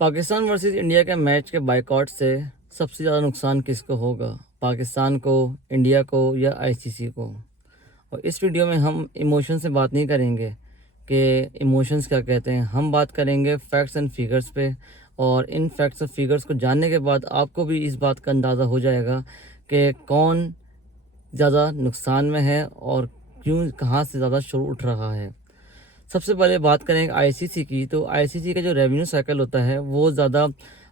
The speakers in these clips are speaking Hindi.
पाकिस्तान वर्सेस इंडिया के मैच के बायकॉट से सबसे ज़्यादा नुकसान किसको होगा? पाकिस्तान को, इंडिया को या आईसीसी को? और इस वीडियो में हम इमोशन से बात नहीं करेंगे कि इमोशंस क्या कहते हैं। हम बात करेंगे फैक्ट्स एंड फिगर्स पे, और इन फैक्ट्स और फिगर्स को जानने के बाद आपको भी इस बात का अंदाज़ा हो जाएगा कि कौन ज़्यादा नुकसान में है और क्यों, कहाँ से ज़्यादा शोर उठ रहा है। सबसे पहले बात करें आईसीसी की, तो आईसीसी का जो रेवेन्यू साइकिल होता है वो ज़्यादा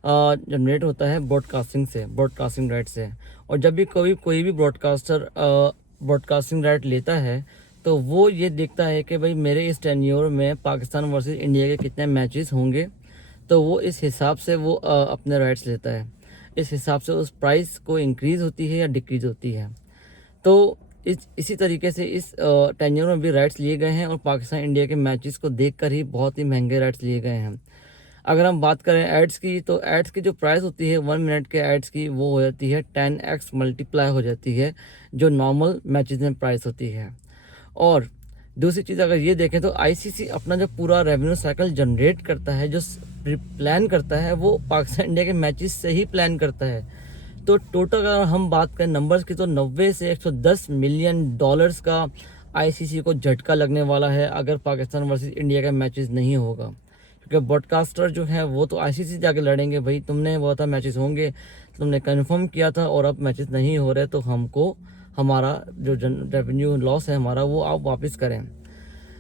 जनरेट होता है ब्रॉडकास्टिंग से, ब्रॉडकास्टिंग राइट से। और जब भी कोई भी ब्रॉडकास्टर ब्रॉडकास्टिंग राइट लेता है तो वो ये देखता है कि भाई मेरे इस टेन्योर में पाकिस्तान वर्सेस इंडिया के कितने मैचेस होंगे, तो वो इस हिसाब से वो अपने राइट्स लेता है। इस हिसाब से उस प्राइस को इंक्रीज़ होती है या डिक्रीज़ होती है। तो इसी तरीके से इस टेन्योर में भी राइट्स लिए गए हैं और पाकिस्तान इंडिया के मैचेस को देखकर ही बहुत ही महंगे राइट्स लिए गए हैं। अगर हम बात करें एड्स की, तो एड्स की जो प्राइस होती है 1 मिनट के एड्स की, वो हो जाती है 10x मल्टीप्लाई हो जाती है जो नॉर्मल मैचेस में प्राइस होती है। और दूसरी चीज़ अगर ये देखें तो आईसीसी अपना जो पूरा रेवेन्यू साइकिल जनरेट करता है, जो प्लान करता है, वो पाकिस्तान इंडिया के मैचेस से ही प्लान करता है। तो टोटल अगर हम बात करें नंबर्स की, तो 90 से 110 मिलियन डॉलर्स का आईसीसी को झटका लगने वाला है अगर पाकिस्तान वर्सेस इंडिया का मैचेस नहीं होगा। क्योंकि ब्रॉडकास्टर जो है वो तो आईसीसी जाके लड़ेंगे, भाई तुमने बोला था मैचेस होंगे, तुमने कंफर्म किया था और अब मैचेस नहीं हो रहे, तो हमको हमारा जो रेवेन्यू लॉस है हमारा वो आप वापस करें।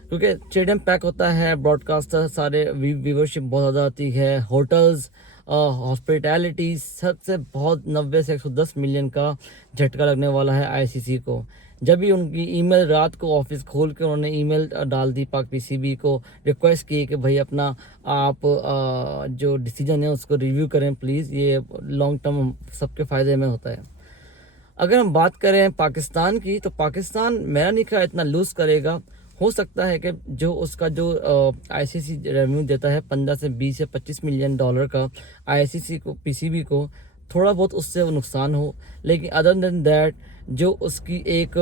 क्योंकि स्टेडियम पैक होता है, ब्रॉडकास्टर सारे व्यूवरशिप बहुत ज़्यादा आती है, होटल्स, हॉस्पिटैलिटी, सबसे बहुत 90 से 110 मिलियन का झटका लगने वाला है आईसीसी को। जब भी उनकी ईमेल रात को ऑफिस खोल के उन्होंने ईमेल डाल दी पाक पीसीबी को, रिक्वेस्ट की कि भाई अपना आप जो डिसीजन है उसको रिव्यू करें प्लीज़, ये लॉन्ग टर्म सबके फ़ायदे में होता है। अगर हम बात करें पाकिस्तान की, तो पाकिस्तान मेरा नहीं ख्याल इतना लूज़ करेगा। हो सकता है कि जो उसका जो आईसीसी रेवेन्यू देता है 15 से 20 या 25 मिलियन डॉलर का आईसीसी को, पीसीबी को, थोड़ा बहुत उससे वो नुकसान हो। लेकिन अदर देन दैट जो उसकी एक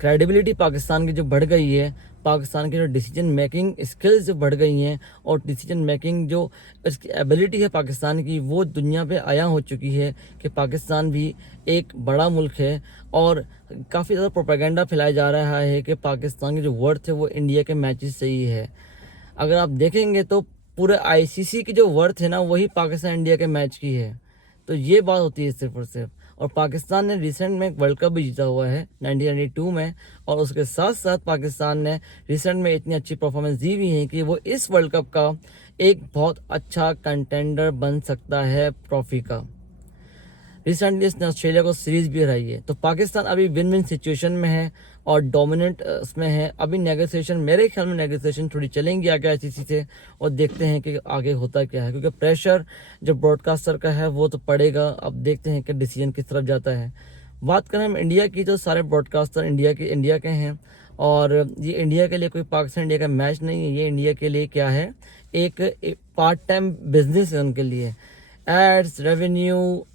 क्रेडिबिलिटी पाकिस्तान की जो बढ़ गई है, पाकिस्तान की जो डिसीजन मेकिंग स्किल्स जो बढ़ गई हैं, और डिसीजन मेकिंग जो इसकी एबिलिटी है पाकिस्तान की, वो दुनिया पे आया हो चुकी है कि पाकिस्तान भी एक बड़ा मुल्क है। और काफ़ी ज़्यादा प्रोपेगेंडा फैलाया जा रहा है कि पाकिस्तान की जो वर्थ है वो इंडिया के मैचेस से ही है। अगर आप देखेंगे तो पूरे आईसीसी की जो वर्थ है ना, वही पाकिस्तान इंडिया के मैच की है। तो ये बात होती है सिर्फ और सिर्फ। और पाकिस्तान ने रिसेंट में एक वर्ल्ड कप भी जीता हुआ है 1992 में, और उसके साथ साथ पाकिस्तान ने रिसेंट में इतनी अच्छी परफॉर्मेंस दी हुई है कि वो इस वर्ल्ड कप का एक बहुत अच्छा कंटेंडर बन सकता है ट्रॉफी का। रिसेंटली इसने ऑस्ट्रेलिया को सीरीज भी हराई है। तो पाकिस्तान अभी विन विन सिचुएशन में है और डोमिनेंट उसमें है। अभी नेगोशिएशन, मेरे ख्याल में नेगोशिएशन थोड़ी चलेंगी आगे आईसीसी से, और देखते हैं कि आगे होता क्या है। क्योंकि प्रेशर जो ब्रॉडकास्टर का है वो तो पड़ेगा। अब देखते हैं कि डिसीजन किस तरफ जाता है। बात करें हम इंडिया की, तो सारे ब्रॉडकास्टर इंडिया के हैं, और ये इंडिया के लिए कोई पाकिस्तान इंडिया का मैच नहीं है। ये इंडिया के लिए क्या है, एक पार्ट टाइम बिजनेस है उनके लिए। Ads, revenue,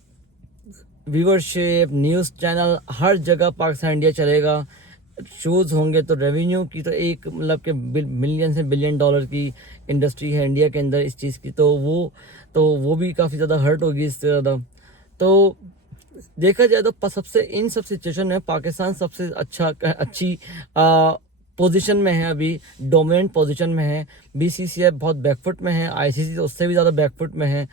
viewership, news channel, हर जगह पाकिस्तान इंडिया चलेगा। शोज़ होंगे तो रेवेन्यू की तो एक मतलब के मिलियन से बिलियन डॉलर की इंडस्ट्री है इंडिया के अंदर इस चीज़ की, तो वो भी काफ़ी ज़्यादा हर्ट होगी इससे ज़्यादा। तो देखा जाए तो सबसे इन सब सिचुएशन में पाकिस्तान सबसे अच्छी पोजीशन में है, अभी डोमिनेंट पोजीशन में है। बीसीसीआई बहुत बैकफुट में है, आईसीसी तो उससे भी ज़्यादा बैकफुट में है।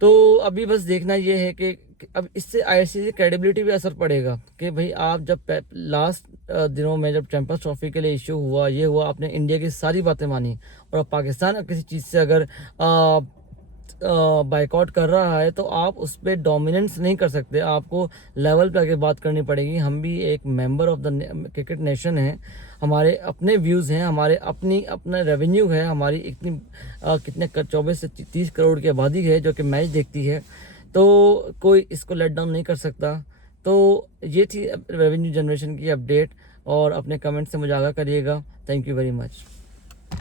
तो अभी बस देखना ये है कि अब इससे आईसीसी क्रेडिबिलिटी भी असर पड़ेगा कि भाई आप जब लास्ट दिनों में जब चैंपियंस ट्रॉफी के लिए इशू हुआ, ये हुआ, आपने इंडिया की सारी बातें मानी, और अब पाकिस्तान किसी चीज़ से अगर बाइकआउट कर रहा है तो आप उस पर डोमिनेंस नहीं कर सकते, आपको लेवल पे आके बात करनी पड़ेगी। हम भी एक member of the cricket nation है, हमारे अपने व्यूज़ हैं, हमारे अपना रेवेन्यू है, हमारी इतनी कितने 24 से 30 करोड़ की आबादी है जो कि मैच देखती है, तो कोई इसको लेट डाउन नहीं कर सकता। तो ये थी रेवेन्यू जनरेशन की अपडेट, और अपने कमेंट से मुझे आगाह करिएगा। Thank you very much.